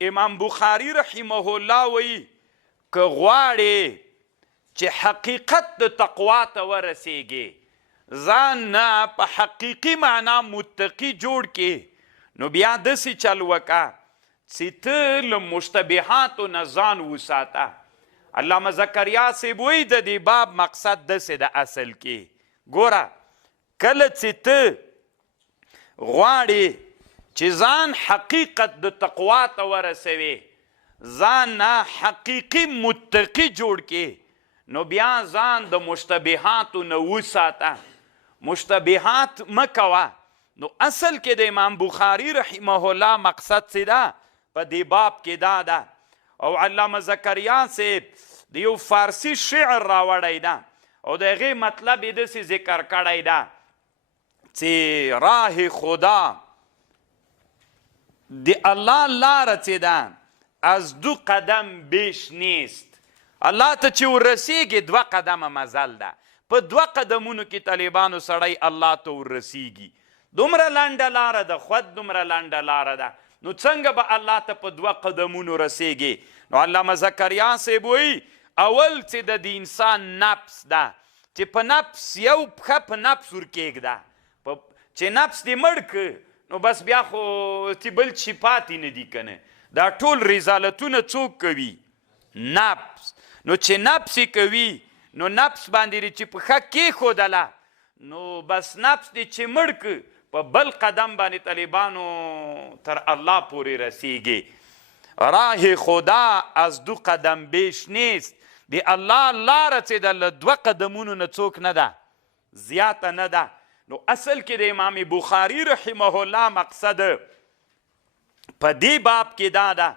امام بخاری رحمه الله وی که غواړې چې حقیقت د تقوا ته ورسیږي ځان نه په حقیقي معنا متقي جوړ کې نو بیا داسې چل وکړه چې ته له مشتبهاتو نه ځان وساته. علامه زکریا صاحب وایي د دې باب مقصد داسې د اصل کې ګوره کله چې ته غواړې چې ځان حقیقت د تقوا ته ورسوي ځان نه حقیقي متقي جوړ کې نو بیا ځان د مشتبهاتو نه وساته مشتبهات مه کوه. نو اصل کې د امام بخاری رحمه الله مقصد څه ده په دې باب کې دا ده او علامه زکریا صاحب د یو فارسی شعر راوړی ده او د هغې مطلب یې داسې ذکر کړی ده چې راه خدا د الله لاره چې ده از 2 قدم بیش نیست. الله ته چې ورسیږي 2 قدمه مزل ده په 2 قدمونو کې طالبانو سړی الله ته ورسیږي دومره لنډه لاره ده خود دومره لنډه لاره ده نو څنګه به الله ته په 2 قدمونو رسیږي. نو علامه زکریا صاحب وایي اول چې د انسان نفس ده چې په نفس یو پښه په نفس ورکېږده چې نفس دې مړ که نو بس بیا خو چې بل چې پاتې نه دي که نه دا ټول رضالتونه څوک کوي نفس. نو چې نفس یې کوي نو نفس باندې چې پښه کېښودله نو بس نفس دې چې مړ که په بل قدم باندې طالبانو تر الله پورې رسیږي. راه خدا از 2 قدم بیش نیست د الله لاره چې ده له 2 قدمونو نه څوک نه ده زیاته نه ده. نو اصل کې د امام بخاری رحمه الله مقصد په دې باب کې دا ده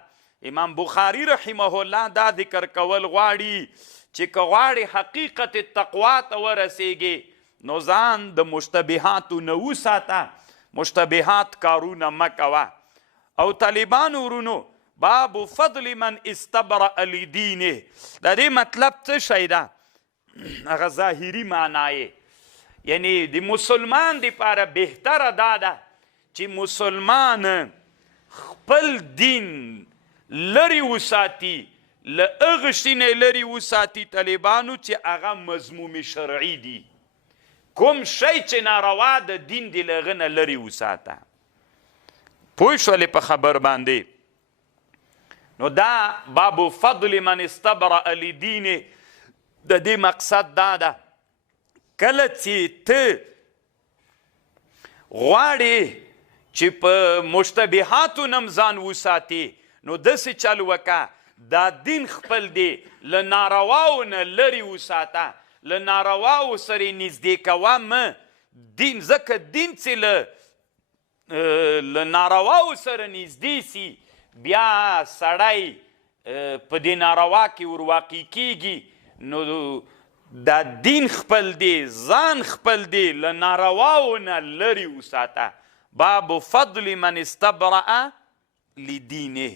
امام بخاری رحمه الله دا ذکر کول غواړي چې که غواړي حقیقت تقوا ته ورسیږي نو ځان د مشتبهاتو نه وساته مشتبهات کارونه مه کوه. او طالبانو ورونو باب فضل من استبرأ لدینه د دې مطلب څه شی ده هغه ظاهري معنا یې یعنی د مسلمان دپاره بهتره دا ده چې مسلمان خپل دین لرې وساتي له هغه شي نه لرې وساتي طالبانو چې هغه مضموم شرعي دي کوم شی چې ناروا د دین د له هغه نه لرې وساته. پوه شولې په خبر باندې نو دا باب فضل من استبرأ لدینه د دې مقصد دا ده کله چې ته غواړې چې په مشتبهاتو نه ځان وساتې نو داسې چل وکړه دا دین خپل دی له نارواو نه لرې وساته له نارواو سره یې نږدې کوه مه دین ځکه دین چې له نارواو سره نږدې سي بیا سړی په دې ناروا کې ورواقع کیږي نو دا دین خپل دی ځان خپل دی له نارواو نه لرې وساته. باب فضل من استبرأ لدینه